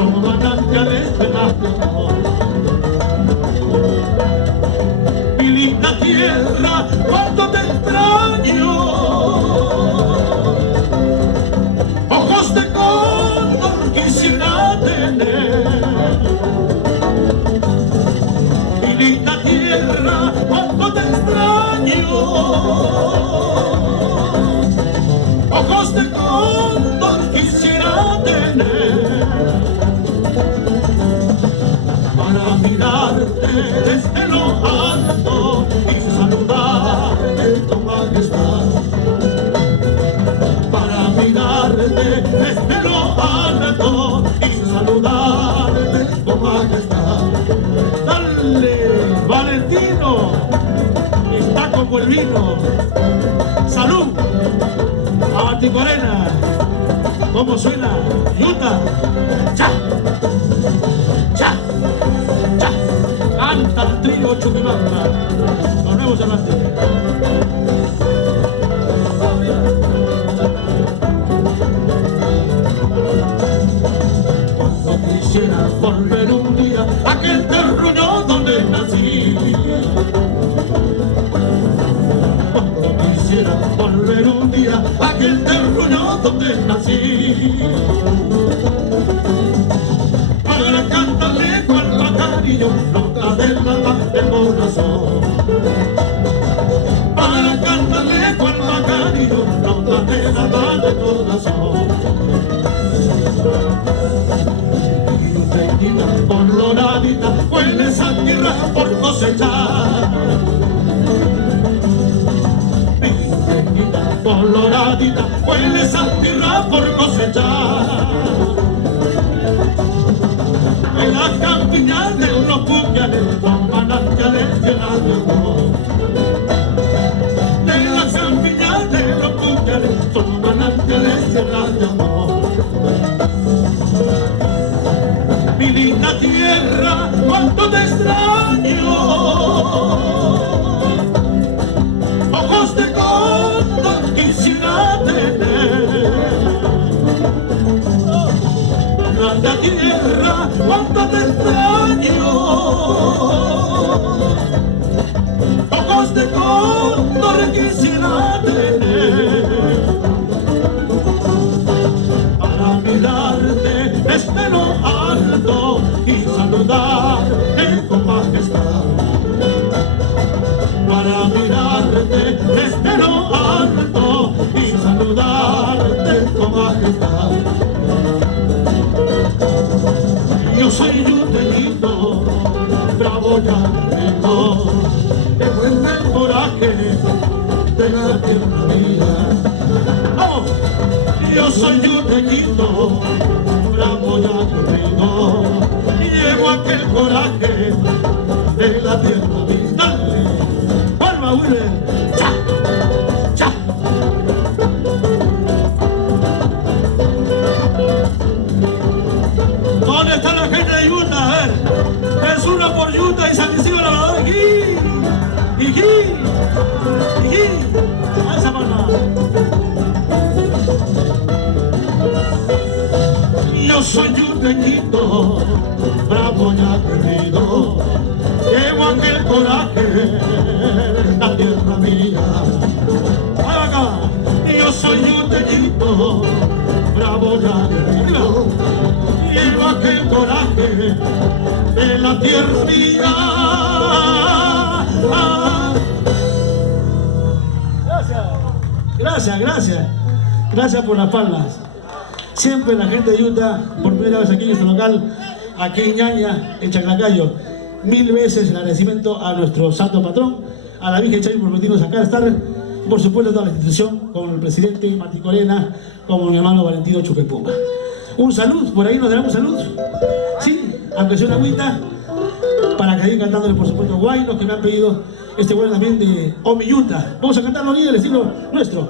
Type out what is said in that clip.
como manantiales de amor. Mi linda tierra, cuánto te extraño. Ojos de cóndor quisiera tener. Mi linda tierra, cuánto te extraño. Ojos de cóndor quisiera tener para mirarte desde lo alto y saludarte tu majestad. Para mirarte desde lo alto y saludarte tu majestad. Dale, Valentino, está como el vino. Salud. Ticorena, ¿cómo suena? Yuta, cha, cha, cha. Canta el trío Chuquimamba. Nos vemos adelante. Cuando quisiera volver un día a aquel terruño donde nací. Quisiera volver un día a aquel terruño donde nací para cantarle cual pajarillo nota del alma del corazón, para cantarle cual pajarillo nota del alma del corazón. Chiquitita, coloradita, huele esa tierra por cosechar. Coloradita, huele esa tierra por cosechar. En las campiñas de unos puñales, son manantiales llenas de amor. En las campiñas de los puñales, son manantiales llenas de amor. Mi linda tierra, cuánto te extraño. Ojos de cóndor quisiera tener. Grande tierra, cuánto te extraño. Ojos de cóndor quisiera tener. Para mirarte desde lo alto y saludarte con majestad. Para mirarte desde lo alto y saludarte con majestad. Yo soy yuteñito, bravo llanero, que cuenta el coraje de la tierra mía. Oh, yo soy yuteñito, bravo llanero, y llevo aquel coraje de la tierra mía. Cha, cha. ¿Dónde está la gente de Utah? A ver, es una por Utah y San Isidro Labrador. Aquí, a esa palma. Yo soy yuteñito, bravo y aguerrido, llevo aquel coraje. La tierra mía, acá, yo soy yuteñito, bravo y aguerrido, llevo aquel coraje de la tierra mía. Gracias por las palmas. Siempre la gente de Utah, por primera vez aquí en este local, aquí en Ñaña, en Chaclacayo, 1000 veces el agradecimiento a nuestro santo patrón, a la Virgen Chavi por permitirnos acá estar, y por supuesto a toda la institución, con el presidente Mati Corena, como mi hermano Valentino Chupepuma. Un salud, por ahí nos darán un salud, sí, aunque sea una agüita, para que sigan cantándole por supuesto guaynos que me han pedido este bueno también de Omiyuta. Vamos a cantarlo bien, el estilo nuestro.